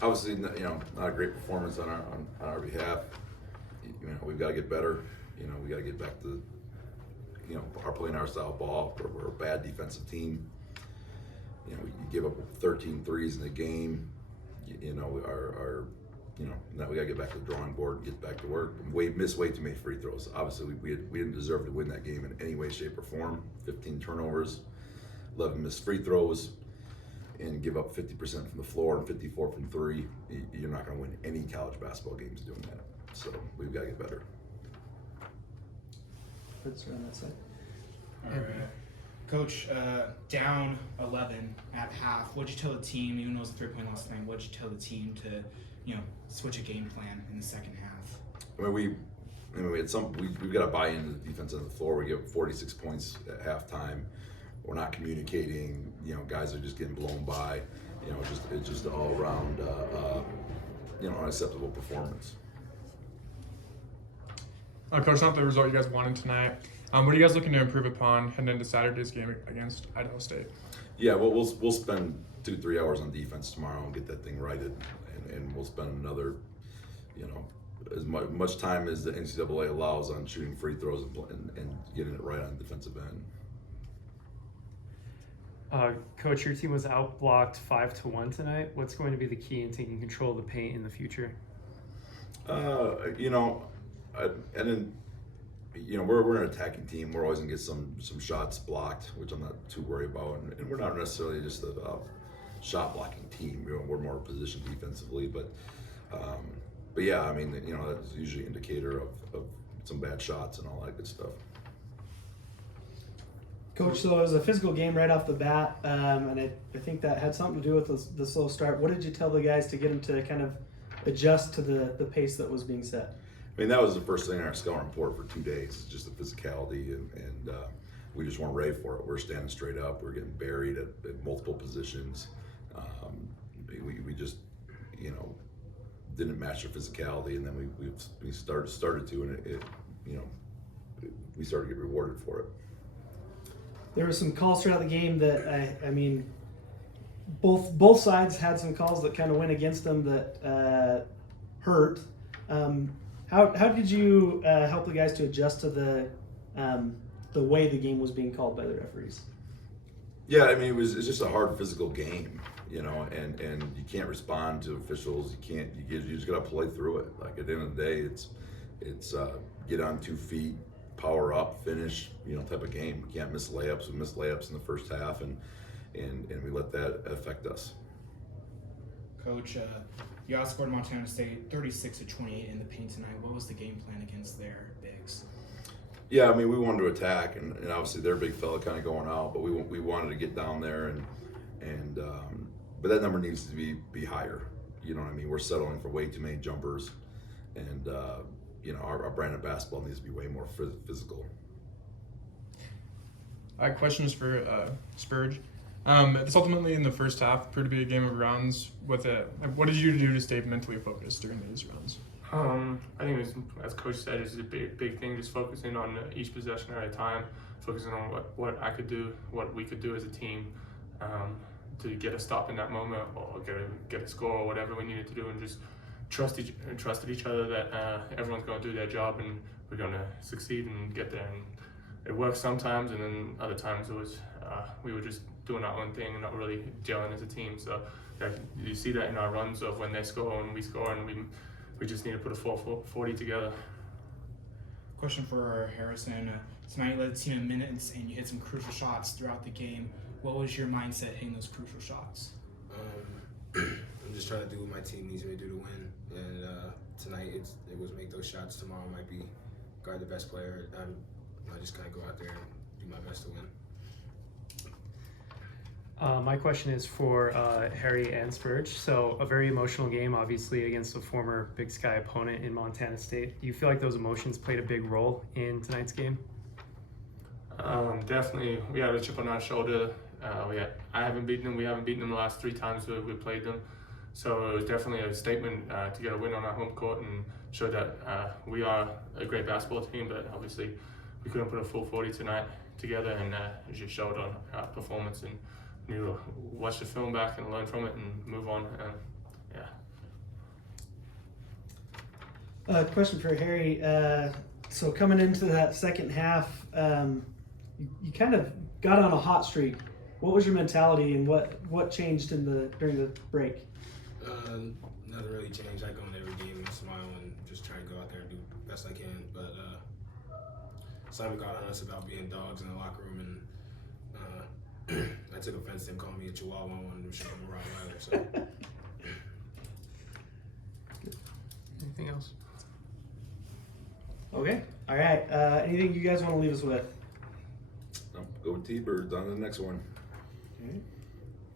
Obviously, not a great performance on our behalf. We've got to get better. We got to get back to our playing our style ball. We're a bad defensive team. We give up 13 threes in the game. Now we got to get back to the drawing board and get back to work. Missed way too many free throws. Obviously, we didn't deserve to win that game in any way, shape, or form. 15 turnovers, 11 missed free throws, and give up 50% from the floor and 54 from three. You're not going to win any college basketball games doing that. So we've got to get better. Let's run that side. All right. Coach, down 11 at half. What'd you tell the team, even though it was a 3-point loss tonight, what'd you tell the team to, switch a game plan in the second half? We had we've got to buy into the defense on the floor. We get 46 points at halftime. We're not communicating. Guys are just getting blown by. It's just all around, unacceptable performance. Coach, not the result you guys wanted tonight. What are you guys looking to improve upon heading into Saturday's game against Idaho State? Yeah, well, we'll spend 2-3 hours on defense tomorrow and get that thing righted, and we'll spend another, as much time as the NCAA allows on shooting free throws and getting it right on the defensive end. Coach, your team was outblocked 5-1 tonight. What's going to be the key in taking control of the paint in the future? We're an attacking team. We're always gonna get some shots blocked, which I'm not too worried about. And we're not necessarily just a shot blocking team. We're more positioned defensively, but yeah, that's usually an indicator of some bad shots and all that good stuff. Coach, so it was a physical game right off the bat, and I think that had something to do with the slow start. What did you tell the guys to get them to kind of adjust to the pace that was being set? That was the first thing in our scouting report for 2 days, just the physicality, and we just weren't ready for it. We're standing straight up. We're getting buried at multiple positions. We just, didn't match their physicality, and then we started to, and we started to get rewarded for it. There were some calls throughout the game that both sides had some calls that kind of went against them that hurt. How did you help the guys to adjust to the way the game was being called by the referees? Yeah, it's just a hard physical game, and you can't respond to officials. You just gotta play through it. Like at the end of the day, it's get on 2 feet, power up, finish, type of game. You can't miss layups. We missed layups in the first half, and we let that affect us. Coach, you outscored Montana State 36-28 in the paint tonight. What was the game plan against their bigs? Yeah, we wanted to attack, and obviously they're a big fella kind of going out, but we wanted to get down there, and but that number needs to be higher. We're settling for way too many jumpers, and our brand of basketball needs to be way more physical. All right, question is for Spurge. This ultimately in the first half proved to be a game of rounds with it. What did you do to stay mentally focused during these rounds? I think as Coach said, it's a big thing, just focusing on each possession at a time, focusing on what I could do, what we could do as a team to get a stop in that moment or get a score or whatever we needed to do, and just trusted each other that everyone's going to do their job and we're going to succeed and get there. And it worked sometimes, and then other times it was we were just doing our own thing and not really gelling as a team. So you see that in our runs of when they score and we score, and we just need to put a 4-40 together. Question for Harrison. Tonight you led the team in minutes and you hit some crucial shots throughout the game. What was your mindset hitting those crucial shots? I'm just trying to do what my team needs me to do to win. And tonight it was make those shots. Tomorrow might be guard the best player. I just kind of go out there and do my best to win. My question is for Harry and Spurge. So a very emotional game, obviously, against a former Big Sky opponent in Montana State. Do you feel like those emotions played a big role in tonight's game? Definitely, we had a chip on our shoulder. I haven't beaten them. We haven't beaten them the last 3 times we played them. So it was definitely a statement to get a win on our home court and show that we are a great basketball team. But obviously, we couldn't put a full 40 tonight together, and it just showed on our performance. And we need to watch the film back and learn from it and move on. Yeah. Question for Harry. So coming into that second half, you kind of got on a hot streak. What was your mentality, and what changed during the break? Nothing really changed. I go in every game and smile and just try to go out there and do the best I can. But Simon got on us about being dogs in the locker room, and I took offense to him calling me a chihuahua and wanted to show him a Rottweiler. So. Anything else? Okay. All right. Anything you guys want to leave us with? Go with T-Birds on to the next one. All right.